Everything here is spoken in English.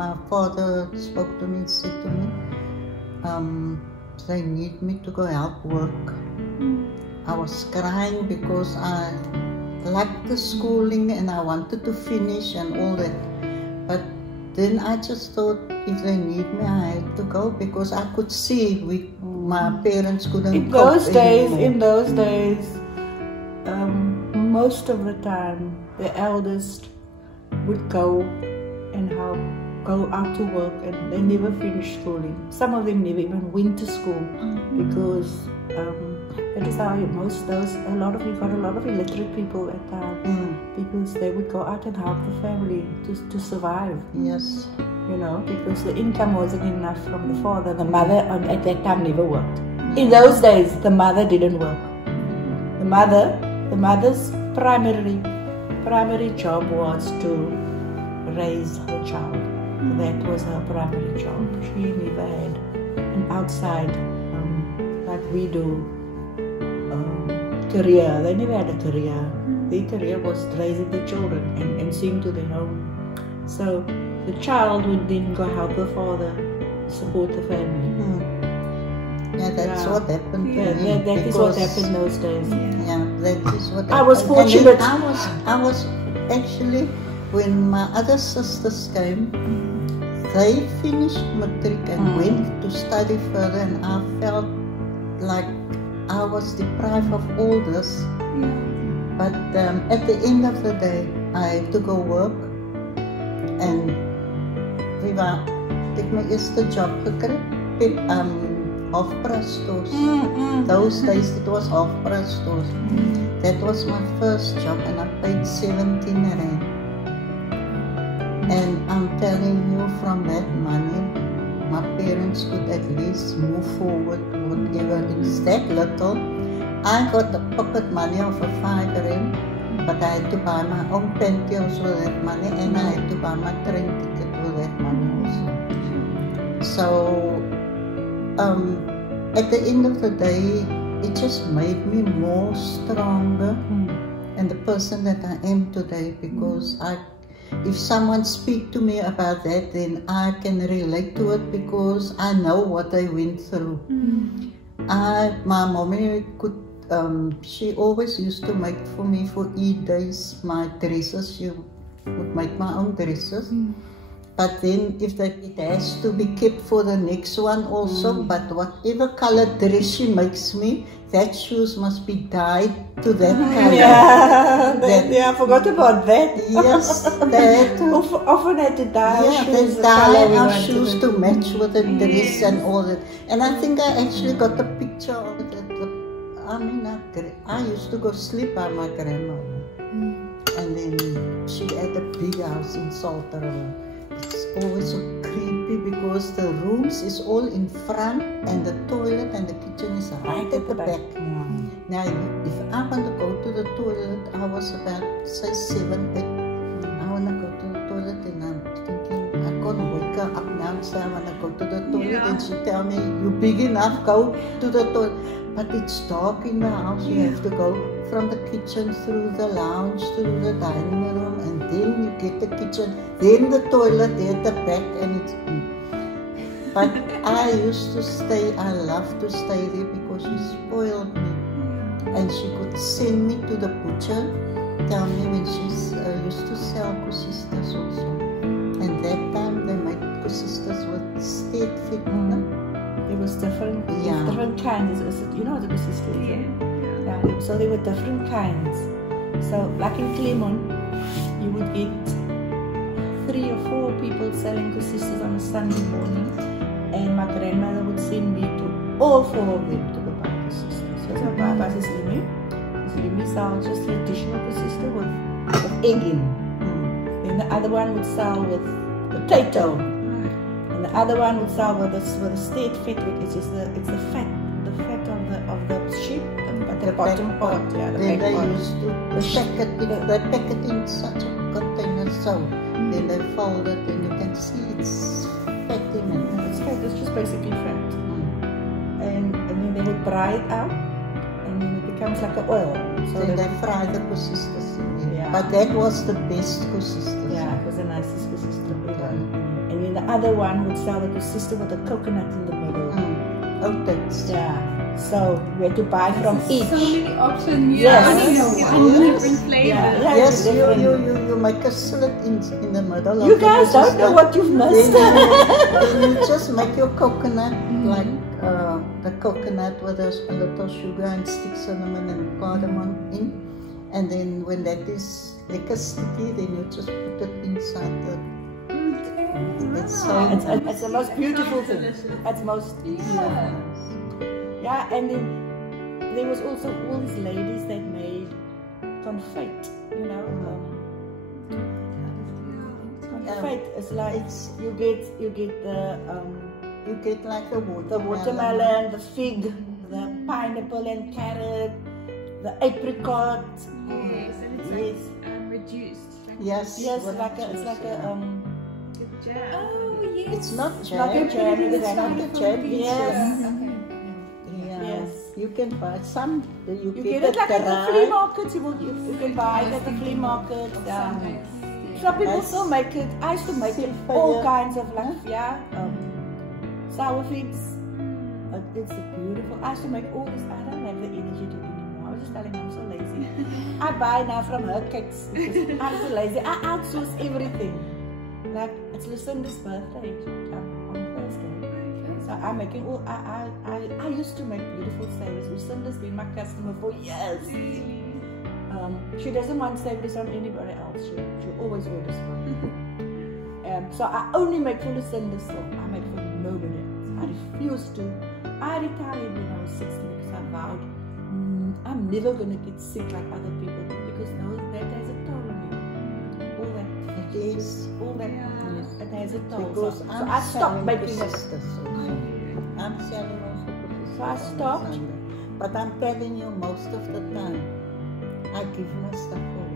my father spoke to me and said to me, they need me to go help work. I was crying because I liked the schooling and I wanted to finish and all that. But then I just thought if they need me, I had to go because I could see my parents couldn't in cope those days. anymore. In those days, most of the time, the eldest would go and go out to work, and they never finished schooling. Some of them never even went to school because that is how you got a lot of illiterate people at time because they would go out and help the family to survive. Yes. You know, because the income wasn't enough from the father. The mother at that time never worked. In those days, the mother didn't work. The mother's primary job was to raise her child. That was her primary job. She never had an outside, like we do, career. They never had a career. Their career was raising the children and seeing to their home. So the child would then go help the father support the family. Yeah, that's what happened to me. That is what happened those days. Yeah, that is what happened. I was fortunate. I was actually, when my other sisters came, they finished matric and went to study further, and I felt like I was deprived of all this. But at the end of the day, I had to go work, and ek my eerste job gekry, half-price stores. Those days it was half-price stores. That was my first job, and I paid 17 rand. And I'm telling you, from that money, my parents could at least move forward, whatever. It's that little. I got the pocket money of a 5 rand, but I had to buy my own pantyhose with that money, and I had to buy my train ticket with that money also. So, at the end of the day, it just made me more stronger and the person that I am today, because if someone speak to me about that, then I can relate to it because I know what I went through. My mommy could, she always used to make for me for Eid days my dresses. She would make my own dresses. But then it has to be kept for the next one also. But whatever color dress she makes me, that shoes must be dyed to that color. Yeah, I forgot about that. Yes, that. Often had to dye our shoes. They dye our shoes to match with the dress and all that. And I think I actually got a picture of it. I used to go sleep by my grandmother. And then she had a big house in Salterville. It's always so creepy because the rooms is all in front and the toilet and the kitchen is right at the back. Now, if I want to go to the toilet, I was about, say, 7, 8. I want to go to the toilet and I'm thinking, I can't wake her up now and say I want to go to the toilet. And she tell me, you big enough, go to the toilet. But it's dark in the house. You have to go from the kitchen through the lounge, through the dining room, and then you get the kitchen, then the toilet there at the back, and it's... But I used to stay, I loved to stay there because she spoiled me. And she could send me to the butcher, tell me when she used to sell kusistas also. And that time they made kusistas with state fit. It was different, different kinds. You know what the kusista is? Yeah. So there were different kinds. So like in Clemon, you would get 3 or 4 people selling kusistas on a Sunday morning, and my grandmother would send me to all 4 of them to go buy kusistas. So Papa says, let me sell just the additional kusista with egg in. Then the other one would sell with potato. And the other one would sell with a state fat, which is the fat of the sheep, but the bottom part, the then back they part. used to pack it in such a container, so then they fold it, and you can see it's fat in it. It's fat. It's just basically fat. And then they would dry it out, and then it becomes like an oil. So then they fry the kusistas in there. Yeah. But that was the best kusistas. Yeah, it was the nicest kusista. And then the other one would sell it to sister with a coconut in the middle. Oh, that's Yeah. So we had to buy from each. So many options. Yes. I only know one different flavor. Yeah. yes, different. you make a slit in the middle. You of it, guys which don't is know the- what you've missed. then you just make your coconut like the coconut with a little sugar and stick cinnamon and cardamom in, and then when that is like a sticky, then you just put it inside the. It's so It's the most beautiful thing. It's most beautiful. Yeah, and then there was also all these ladies that made confit, you know. Confit is like you get the you get like the watermelon, the fig, the pineapple and carrot, the apricot. Yes, and it's Yes. like reduced. Yes. Yes, with like it's like a Jam. Oh, yes. It's not It's jam. not a jam, It's it's not a jam. It's Yes. Okay. yeah. Yes. You can buy some. You You get get it like at the dry. flea market. You can buy it at the flea market. Some people still make it. I used to make it all kinds of like sour figs. It's beautiful. I used to make all this. I don't have the energy to do anymore. I was just telling them I'm so lazy. I buy now from her cakes because I'm so lazy. I outsource everything. Like it's Lucinda's birthday on Thursday. So I'm making all. I used to make beautiful savories. Lucinda's been my customer for years. She doesn't want savories from anybody else. She always orders from me. So I only make for Lucinda, so I make for nobody else. I refuse to. I retired when I was 60 because I vowed I'm never going to get sick like other people because that has a toll on me. All that. All that. Yes, it has a toll. Because So I'm I stopped making it. sisters also. I'm selling also for sisters. So I stopped. But I'm telling you, most of the time, I give my stuff away.